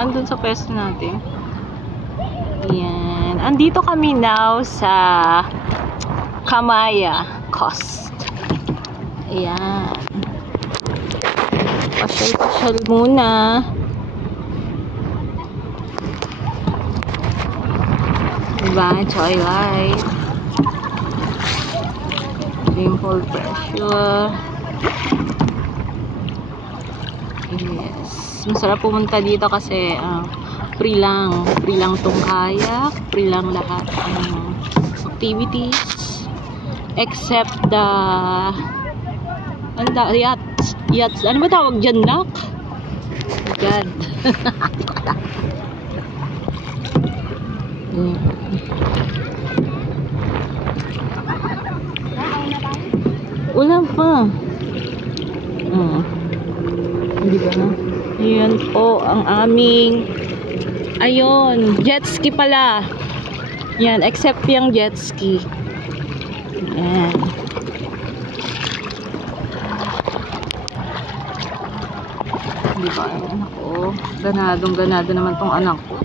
andun sa pwesto natin. Ayan. Andito kami now sa Kamaya Coast. Ayan. Pasyal-pasyal muna. Diba? Joyride. Dimple pressure. Yes. Masarap pumunta dito kasi free lang tong kayak, free lang lahat activities except the yachts. Ano ba tawag dyan, nak? Yan. Wala pa. Hindi ba na? Ayan po ang aming jet ski pala. Yan, except yung jet ski. Ayan. Di ba? Anak ko. Ganado naman tong anak ko.